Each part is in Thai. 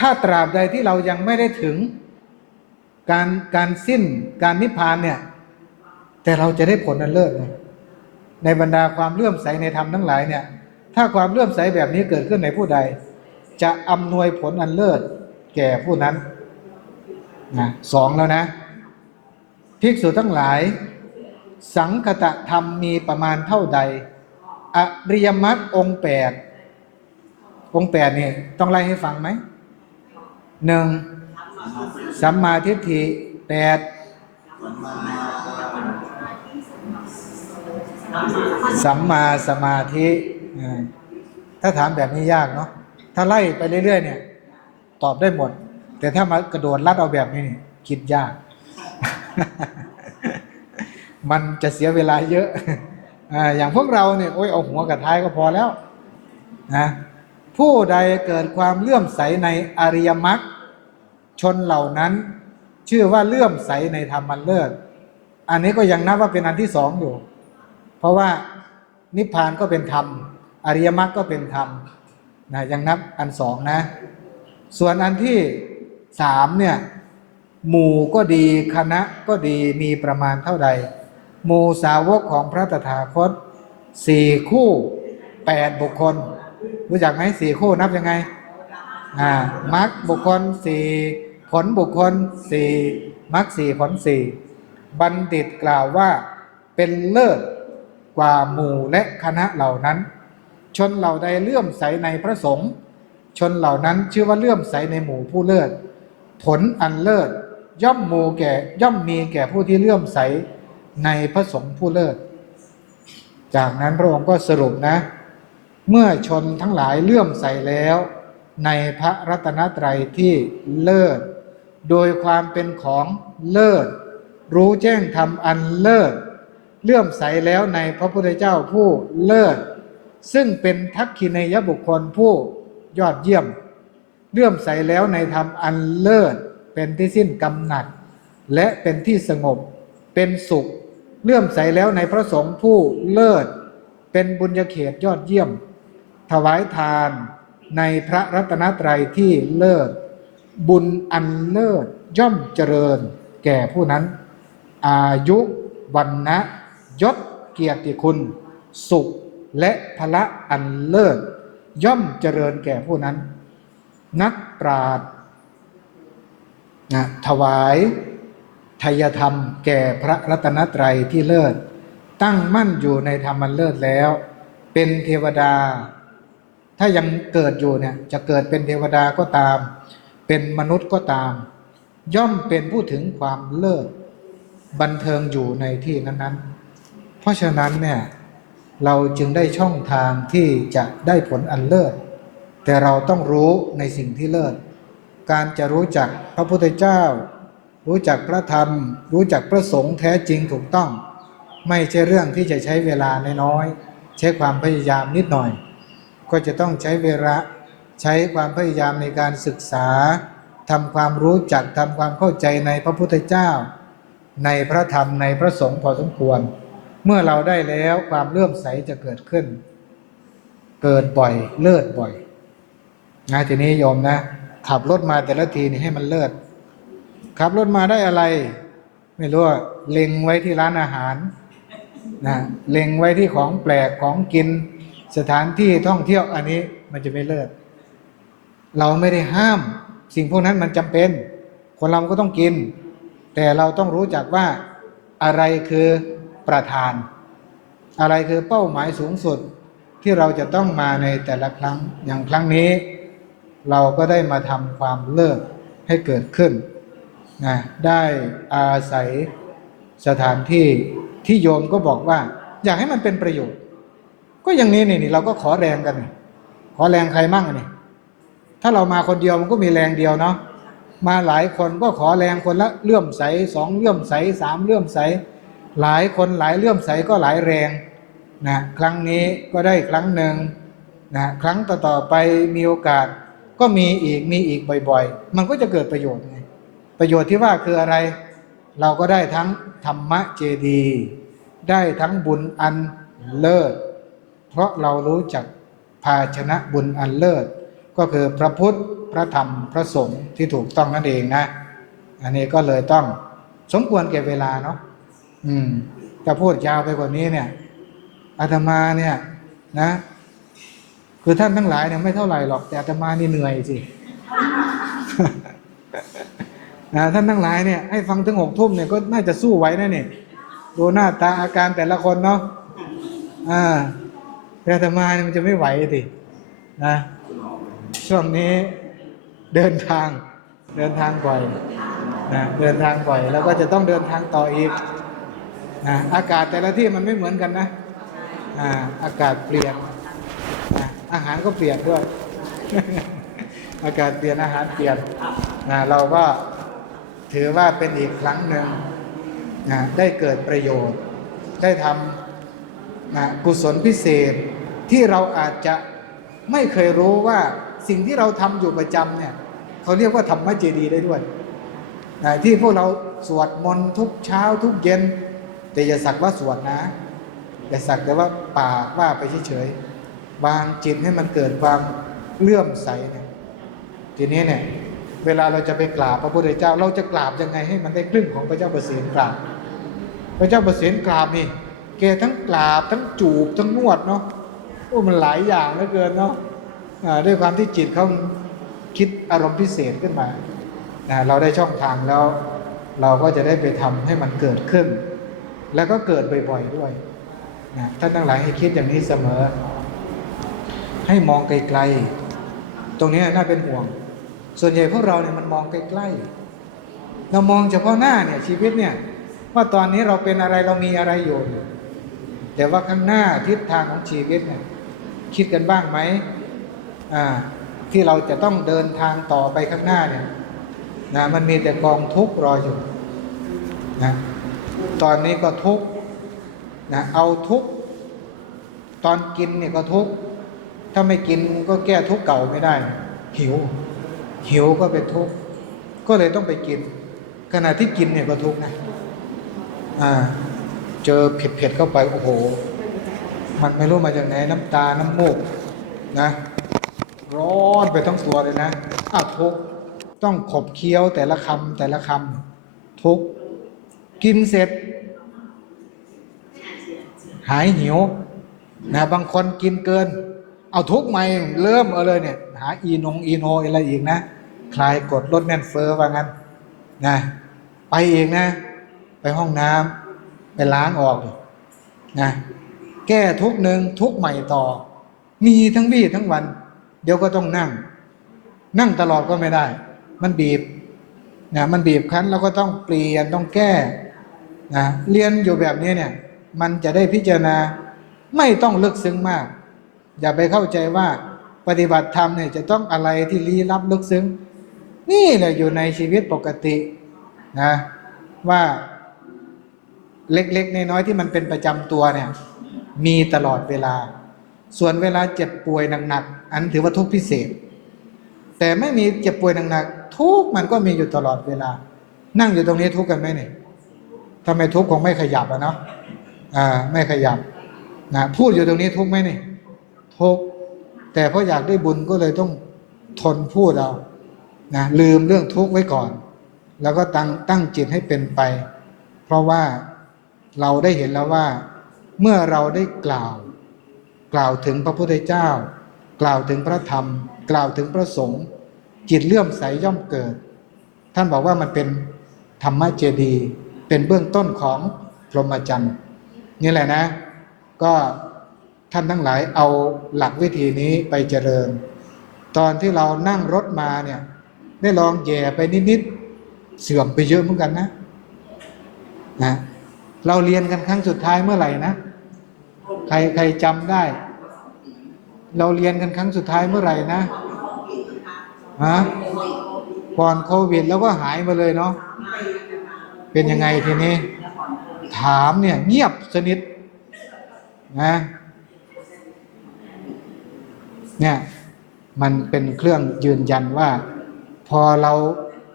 ถ้าตราบใดที่เรายังไม่ได้ถึงการการสิ้นการนิพพานเนี่ย แต่เราจะได้ผลอันเลิศไงในบรรดาความเลื่อมใสในธรรมทั้งหลายเนี่ย ถ้าความเลื่อมใสแบบนี้เกิดขึ้นในผู้ใด จะอำนวยผลอันเลิศแก่ผู้นั้นนะสองแล้วนะภิกษุทั้งหลาย สังคตะธรรมมีประมาณเท่าใด อริยมรรคองแปดองแปดนี่ต้องไล่ให้ฟังไหม หนึ่งสัมมาทิฏฐิแปดสัมมาสมาธิถ้าถามแบบนี้ยากเนาะถ้าไล่ไปเรื่อยๆเนี่ย ตอบได้หมด แต่ถ้ามากระโดดลัดเอาแบบนี้นี่คิดยาก มันจะเสียเวลาเยอะออย่างพวกเราเนี่ยโอ้ยเอาหัวกับท้ายก็พอแล้วนะ ผู้ใดเกิดความเลื่อมใสในอริยมรรคชนเหล่านั้น ชื่อว่าเลื่อมใสในธรรมันเลิศอันนี้ก็ยังนับว่าเป็นอันที่สองอยู่ เพราะว่านิพพานก็เป็นธรรม อริยมรรคก็เป็นธรรมนะยังนับอันสองนะ ส่วนอันที่สามเนี่ยหมู่ก็ดีคณะก็ดีมีประมาณเท่าใด หมู่สาวกของพระตถาคตสี่คู่แปดบุคคล รู้จักไหมสี่คู่นับยังไงอ่ามรรคบุคคลสี่ผลบุคคลสี่มรรคสี่ผลสี่บัณฑิตกล่าวว่าเป็นเลิศกว่าหมู่และคณะเหล่านั้น ชนเหล่าใดเลื่อมใสในพระสงฆ์ชนเหล่านั้นชื่อว่าเลื่อมใสในหมู่ผู้เลิศ ผลอันเลิศย่อมมูแก่ย่อมมีแก่ผู้ที่เลื่อมใสในพระสงฆ์ผู้เลิศ จากนั้นพระองค์ก็สรุปนะ เมื่อชนทั้งหลายเลื่อมใสแล้ว ในพระรัตนตรัยที่เลิศ โดยความเป็นของเลิศ รู้แจ้งธรรมอันเลิศ เลื่อมใสแล้วในพระพุทธเจ้าผู้เลิศ ซึ่งเป็นทักขินยบุคคลผู้ยอดเยี่ยม เลื่อมใสแล้วในธรรมอันเลิศ เป็นที่สิ้นกำหนัด และเป็นที่สงบ เป็นสุข เลื่อมใสแล้วในพระสงฆ์ผู้เลิศ เป็นบุญญาเขตยอดเยี่ยม ถวายทานในพระรัตนตรัยที่เลิศ บุญอันเลิศย่อมเจริญ แก่ผู้นั้น อายุวันนะยศเกียรติคุณ สุขและพละอันเลิศ ย่อมเจริญแก่ผู้นั้น นักปราชญ์นะถวายทายธรรมแก่พระรัตนตรัยที่เลิศ ตั้งมั่นอยู่ในธรรมอันเลิศแล้ว เป็นเทวดา ถ้ายังเกิดอยู่เนี่ยจะเกิดเป็นเทวดาก็ตาม เป็นมนุษย์ก็ตาม ย่อมเป็นผู้ถึงความเลิศบันเทิงอยู่ในที่นั้นๆ เพราะฉะนั้นเนี่ยเราจึงได้ช่องทางที่จะได้ผลอันเลิศ แต่เราต้องรู้ในสิ่งที่เลิศ การจะรู้จักพระพุทธเจ้า รู้จักพระธรรม รู้จักพระสงฆ์แท้จริงถูกต้อง ไม่ใช่เรื่องที่จะใช้เวลาน้อยๆใช้ความพยายามนิดหน่อย ก็จะต้องใช้เวลาใช้ความพยายามในการศึกษาทำความรู้จักทำความเข้าใจในพระพุทธเจ้า ในพระธรรมในพระสงฆ์พอสมควร เมื่อเราได้แล้วความเลื่อมใสจะเกิดขึ้น เกิดบ่อยเลิศบ่อยนะทีนี้โยมนะ ขับรถมาแต่ละทีนี่ให้มันเลิศขับรถมาได้อะไร ไม่รู้เล็งไว้ที่ร้านอาหารนะเล็งไว้ที่ของแปลกของกิน สถานที่ท่องเที่ยวอันนี้มันจะไม่เลิศเราไม่ได้ห้าม สิ่งพวกนั้นมันจำเป็น คนเราก็ต้องกิน แต่เราต้องรู้จักว่าอะไรคือประธาน อะไรคือเป้าหมายสูงสุดที่เราจะต้องมาในแต่ละครั้งอย่างครั้งนี้ เราก็ได้มาทำความเลิศให้เกิดขึ้นนะได้อาศัยสถานที่ที่โยมก็บอกว่า อยากให้มันเป็นประโยชน์ ก็อย่างนี้นี่นี่เราก็ขอแรงกัน ขอแรงใครมั่งนี่ถ้าเรามาคนเดียวมันก็มีแรงเดียวเนาะมาหลายคนก็ขอแรงคนละเลื่อมใสสองเลื่อมใสสามเลื่อมใส หลายคนหลายเลื่อมใสก็หลายแรงนะครั้งนี้ก็ได้ครั้งหนึ่งนะครั้งต่อๆไปมีโอกาสก็มีอีกมีอีกบ่อย ๆ มันก็จะเกิดประโยชน์ไงประโยชน์ที่ว่าคืออะไร เราก็ได้ทั้งธรรมะเจดีย์ได้ทั้งบุญอันเลิศ เพราะเรารู้จักภาชนะบุญอันเลิศ ก็คือพระพุทธพระธรรมพระสงฆ์ที่ถูกต้องนั่นเองนะ อันนี้ก็เลยต้องสมควรเก็บเวลาเนาะอืมจะพูดยาวไปกว่านี้เนี่ยอาตมาเนี่ยนะ คือท่านทั้งหลายเนี่ยไม่เท่าไหร่หรอกแต่อาตมานี่เหนื่อยสินะท่านทั้งหลายเนี่ยให้ฟังถึงหกทุ่มเนี่ยก็น่าจะสู้ไหว้นะเนี่ยดูหน้าตาอาการแต่ละคนเนาะอ่า แต่อาตมาเนี่ยมันจะไม่ไหวสินะช่วงนี้เดินทางเดินทางบ่อยนะเดินทางบ่อยแล้วก็จะต้องเดินทางต่ออีกนะอากาศแต่ละที่มันไม่เหมือนกันนะอ่าอากาศเปลี่ยนนะอาหารก็เปลี่ยนด้วย อากาศเปลี่ยนอาหารเปลี่ยนนะเราก็ถือว่าเป็นอีกครั้งหนึ่งนะได้เกิดประโยชน์ ได้ทำ นะกุศลพิเศษที่เราอาจจะไม่เคยรู้ว่าสิ่งที่เราทำอยู่ประจำเนี่ยเขาเรียกว่าธรรมเจดีได้ด้วยนะที่พวกเราสวดมนต์ทุกเช้าทุกเย็น แต่อย่าสักว่าสวดนะ อย่าสักแต่ว่าปากว่าไปเฉยๆวางจิตให้มันเกิดความเลื่อมใสเนี่ยทีนี้เนี่ยเวลาเราจะไปกราบพระพุทธเจ้า เราจะกราบยังไงให้มันได้ครึ่งของพระเจ้าประสิทธิ์กราบ พระเจ้าประสิทธิ์กราบนี่ แกทั้งกราบทั้งจูบทั้งนวดเนาะโอ้มันหลายอย่างเหลือเกินเนาะด้วยความที่จิตเขาคิดอารมณ์พิเศษขึ้นมาเราได้ช่องทางแล้ว เราก็จะได้ไปทำให้มันเกิดขึ้น แล้วก็เกิดบ่อยๆด้วยนะท่านทั้งหลายให้คิดอย่างนี้เสมอ ให้มองไกลๆ ตรงนี้น่าเป็นห่วง ส่วนใหญ่พวกเราเนี่ยมันมองใกล้ๆ เรามองเฉพาะหน้าเนี่ยชีวิตเนี่ยว่าตอนนี้เราเป็นอะไรเรามีอะไรอยู่ แต่ว่าข้างหน้าทิศทางของชีวิตเนี่ยคิดกันบ้างไหมอ่าที่เราจะต้องเดินทางต่อไปข้างหน้าเนี่ยนะมันมีแต่กองทุกข์รออยู่นะตอนนี้ก็ทุกข์นะเอาทุกข์ตอนกินเนี่ยก็ทุกข์ถ้าไม่กินก็แก้ทุกข์เก่าไม่ได้ หิว หิวก็เป็นทุกข์ก็เลยต้องไปกิน ขณะที่กินเนี่ยก็ทุกข์นะอ่า เจอเผ็ดๆเข้าไปโอ้โห มันไม่รู้มาจากไหนน้ำตา น้ำมูกนะ ร้อนไปทั้งตัวเลยนะอ้าวทุกต้องขบเคี้ยวแต่ละคำแต่ละคำทุกกินเสร็จ หายหิวนะบางคนกินเกิน เอาทุกใหม่เริ่มเอาเลยเนี่ย หาอีนงอีโนอะไรอีกนะ คลายกดลดแน่นเฟอ้อว่างั้นนะ ไปเองนะ ไปห้องน้ำ ล้างออกนะแก้ทุกหนึ่งทุกใหม่ต่อ มีทั้งวี่ทั้งวัน เดี๋ยวก็ต้องนั่ง นั่งตลอดก็ไม่ได้ มันบีบนะมันบีบคั้นเราก็ต้องเปลี่ยนต้องแก้นะเรียนอยู่แบบนี้เนี่ย มันจะได้พิจารณาไม่ต้องลึกซึ้งมาก อย่าไปเข้าใจว่าปฏิบัติธรรมเนี่ยจะต้องอะไรที่ลี้ลับลึกซึ้ง นี่แหละอยู่ในชีวิตปกตินะว่า เล็กๆน้อยๆที่มันเป็นประจำตัวเนี่ย มีตลอดเวลา ส่วนเวลาเจ็บป่วยหนักๆอันถือว่าทุกพิเศษ แต่ไม่มีเจ็บป่วยหนักๆทุกมันก็มีอยู่ตลอดเวลา นั่งอยู่ตรงนี้ทุกกันไหมเนี่ยทำไมทุกคงไม่ขยับอะเนาะอ่าไม่ขยับนะพูดอยู่ตรงนี้ทุกไหมเนี่ยทุกแต่เพราะอยากได้บุญก็เลยต้องทนพูดเอานะลืมเรื่องทุกข์ไว้ก่อน แล้วก็ตั้งตั้งจิตให้เป็นไป เพราะว่า เราได้เห็นแล้วว่า เมื่อเราได้กล่าว กล่าวถึงพระพุทธเจ้า กล่าวถึงพระธรรม กล่าวถึงพระสงฆ์จิตเลื่อมใสย่อมเกิด ท่านบอกว่ามันเป็นธรรมะเจดีย์เป็นเบื้องต้นของพรหมจรรย์นี่แหละนะ ก็ท่านทั้งหลายเอาหลักวิธีนี้ไปเจริญ ตอนที่เรานั่งรถมาเนี่ยได้ลองแย่ไปนิดๆเสื่อมไปเยอะเหมือนกันนะนะ เราเรียนกันครั้งสุดท้ายเมื่อไหร่นะ ใครใครจำได้ เราเรียนกันครั้งสุดท้ายเมื่อไหร่นะฮะก่อนโควิดแล้วก็หายมาเลยเนาะเป็นยังไงทีนี้ ถามเนี่ยเงียบสนิทนะเนี่ยมันเป็นเครื่องยืนยันว่า พอเรา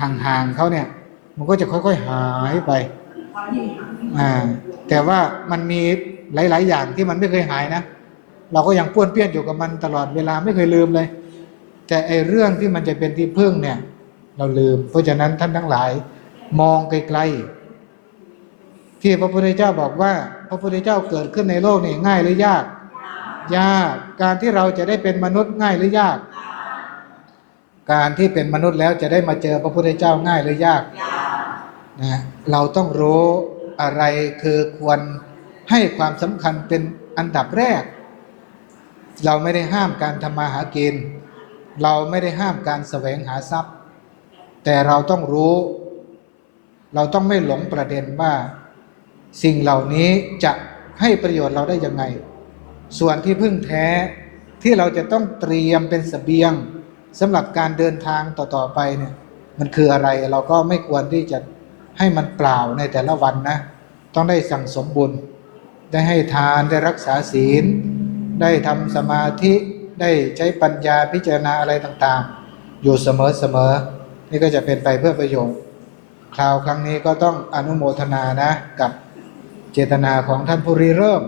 ห่างๆเขาเนี่ย มันก็จะค่อยๆหายไป อ่าแต่ว่ามันมีหลาย ๆ อย่างที่มันไม่เคยหายนะ เราก็ยังป้วนเปี้ยนอยู่กับมันตลอดเวลาไม่เคยลืมเลย แต่ไอเรื่องที่มันจะเป็นที่พึ่งเนี่ย เราลืม เพราะฉะนั้นท่านทั้งหลายมองไกลๆที่พระพุทธเจ้าบอกว่า พระพุทธเจ้าเกิดขึ้นในโลกนี่ง่ายหรือยาก ยากการที่เราจะได้เป็นมนุษย์ง่ายหรือยาก การที่เป็นมนุษย์แล้วจะได้มาเจอพระพุทธเจ้าง่ายหรือยากนะ เราต้องรู้อะไรคือควรให้ความสำคัญเป็นอันดับแรก เราไม่ได้ห้ามการทำมาหากิน เราไม่ได้ห้ามการแสวงหาทรัพย์ แต่เราต้องรู้ เราต้องไม่หลงประเด็นว่า สิ่งเหล่านี้จะให้ประโยชน์เราได้ยังไง ส่วนที่พึ่งแท้ที่เราจะต้องเตรียมเป็นสเสบียงสำหรับการเดินทางต่อๆไปเนี่ยมันคืออะไรเราก็ไม่ควรที่จะ ให้มันเปล่าในแต่ละวันนะ ต้องได้สั่งสมบุญ ได้ให้ทานได้รักษาศีล ได้ทำสมาธิได้ใช้ปัญญาพิจารณาอะไรต่างๆ อยู่เสมอๆนี่ก็จะเป็นไปเพื่อประโยชน์คราวครั้งนี้ก็ต้องอนุโมทนานะกับเจตนาของท่านผู้ริเริ่ม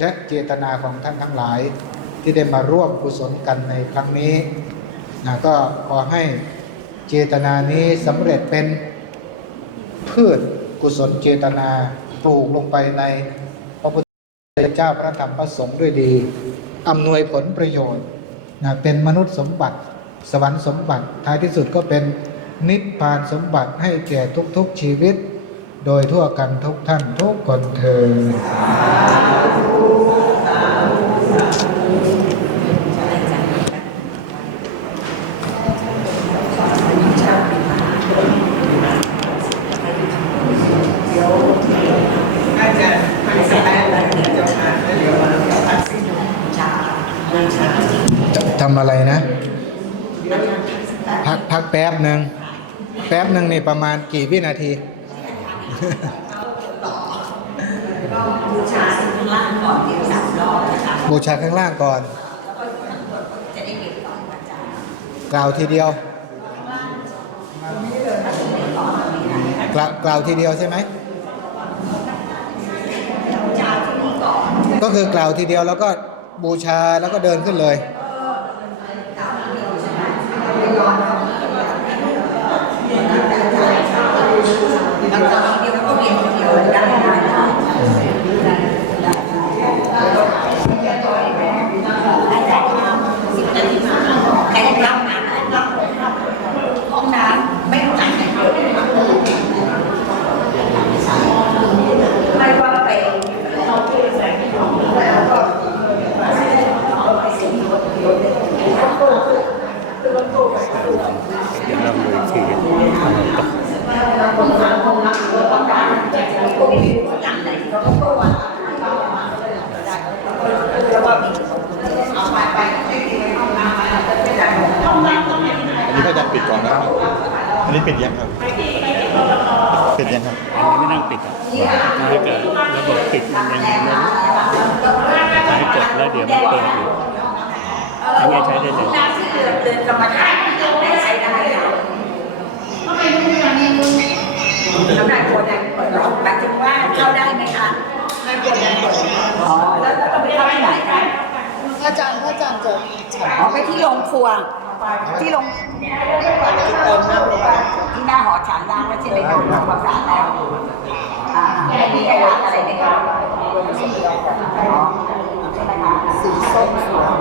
และเจตนาของท่านทั้งหลาย ที่ได้มาร่วมกุศลกันในครั้งนี้นะก็ขอให้เจตนานี้สำเร็จเป็น พืชกุศลเจตนาปลูกลงไปในพระพุทธเจ้าพระธรรมพระสงฆ์ด้วยดีอำนวยผลประโยชน์นะเป็นมนุษย์สมบัติ สวรรค์สมบัติท้ายที่สุดก็เป็นนิพพานสมบัติให้แก่ทุกๆชีวิต โดยทั่วกันทุกท่านทุกคนเทิน น่าจะพักสักแป๊บนึงเจ้าค่ะแล้วเดี๋ยวมาพักสิชาชา ทำอะไรนะ พักพักแป๊บหนึ่งแป๊บหนึ่งนี่ประมาณกี่วินาทีบูชาข้างล่างก่อนเดี๋ยวสามรอบนะคะบูชาข้างล่างก่อนจะได้เก็บก่อนอาจารย์กล่าวทีเดียวกล่าวกล่าวทีเดียวใช่ไหมก็คือกล่าวทีเดียวแล้วก็บูชาแล้วก็เดินขึ้นเลย แล้วก็ เดียวก็เรียนคนเดียวได้อาจารย์ทำสิบนาทีใครรับนะรับห้องน้ำไม่ต้องจ่ายเงินเยอะไม่ว่าไปเราเทใส่แล้วก็ไปเสียงรถรถ เดี๋ยวเราดูอีกที อันนี้ก็จะปิดก่อนนะครับ อันนี้ปิดยังครับ ปิดยังครับ อันนี้ไม่ต้องปิดอะ ถ้าเกิดระบบปิดมันยังไงไม่รู้ใช้กดแล้วเดี๋ยวมันเปิดอยู่อันนี้ใช้ได้เลยน้ำที่เดือนเดือนกรรมฐานได้ใช้ได้ค่ะทำไมไม่มีอันนี้ทำได้ควรได้เปิดหรอกหมายถึงว่าเข้าได้ไหมคะไม่ควรได้เปิดอ๋อแล้วเราไปเข้าที่ไหนคะพระอาจารย์พระอาจารย์จะอ๋อไปที่โรงครัว ที่โรงที่หน้าหอฉันล้างแล้วใช่ไหมคะทำความสะอาดแล้ว อ่าไม่มีอะไรล้างอะไรไหมคะอ๋อใช่ไหมคะสีส้มสวย